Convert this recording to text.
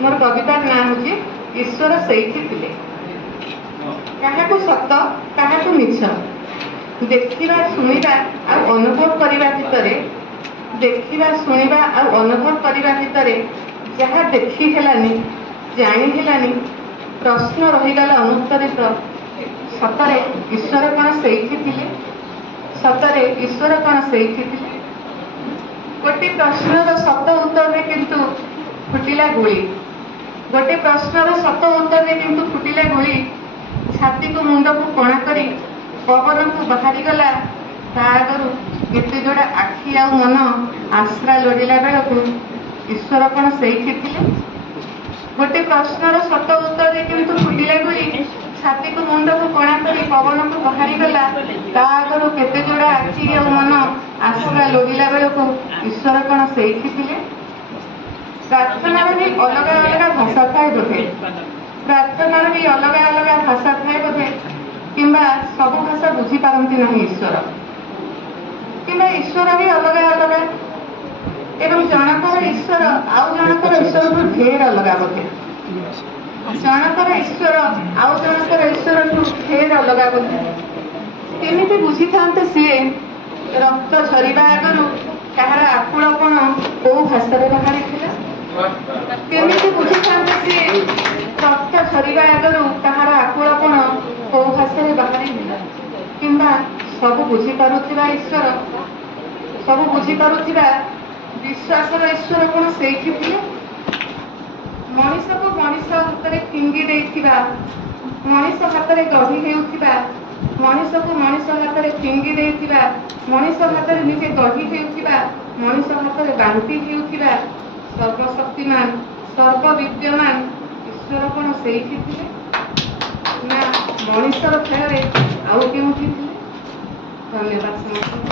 मोर कवितार ना हूँ ईश्वर सेठी थिले क्या सत क्या मिछ देखा शुणा और अनुभव करने भितर देखा शुणा और अनुभव करने भितर जहाँ देखी हेलानी जानी हेलानी प्रश्न रहीगला अनुत्तरित सतरे ईश्वर कौन सेठी थिले सतरे ईश्वर कौन सेठी थिले गोटे प्रश्नर सत उत्तर किंतु फुटिला गुली गोटे प्रश्नर सत उत्तर किंतु फुटिला गुली छाती को मुंड को कणा करी पवन को बाहरी गला आगु केते जोड़ा आखि आ मन आश्रा लोड़िला बेलू ईश्वर कौन सेठी थिले गोटे प्रश्नर सत उत्तर किंतु फुटिला गुली छाती को मुंड को कणा करी पवन को बाहरी गला आगु केते जोड़ा आखि आ मन आश्रा लोड़िला बेलू ईश्वर कौन सेठी थिले प्रार्थनार भी अलग अलग भाषा थाए बोधे प्रार्थनार भी अलग अलग भाषा थाए बोधे किंबा सब भाषा बुझी पारती ना ईश्वर किंबा ईश्वर भी अलग अलग एवं जनकर ईश्वर आउ जनकर ईश्वर को ढेर अलग बोधे जनकर ईश्वर आउ जनकर ईश्वर को ढेर अलग बोधे केमिति बुझी थांते सीए रक्त झरिबा आगरु कहार आकुलपण को भाषा बाहरी थिला केमिति बुझी थांते सीए रक्त झरिबा आगरु कहार आकुलपण को भाषा बाहरी थिला किंबा सब बुझी पारुथिबा ईश्वर सब बुझी पारुथिबा विश्वासर ईश्वर कौन सेठी थिले मनीष को मनीष हाथ में फिंगी देथिबा मनीष हाथ में गढ़ी हेउथिबा मनीष को मनीष हाथ में फिंगी देथिबा मनीष हाथ में निजे गढ़ी हेउथिबा मनीष हाथ में बांटी हेउथिबा सर्वशक्तिमान सर्वविद्यमान ईश्वर कौन सेठी थिले ना मनीषर खेल आउ केउठी थिले। धन्यवाद।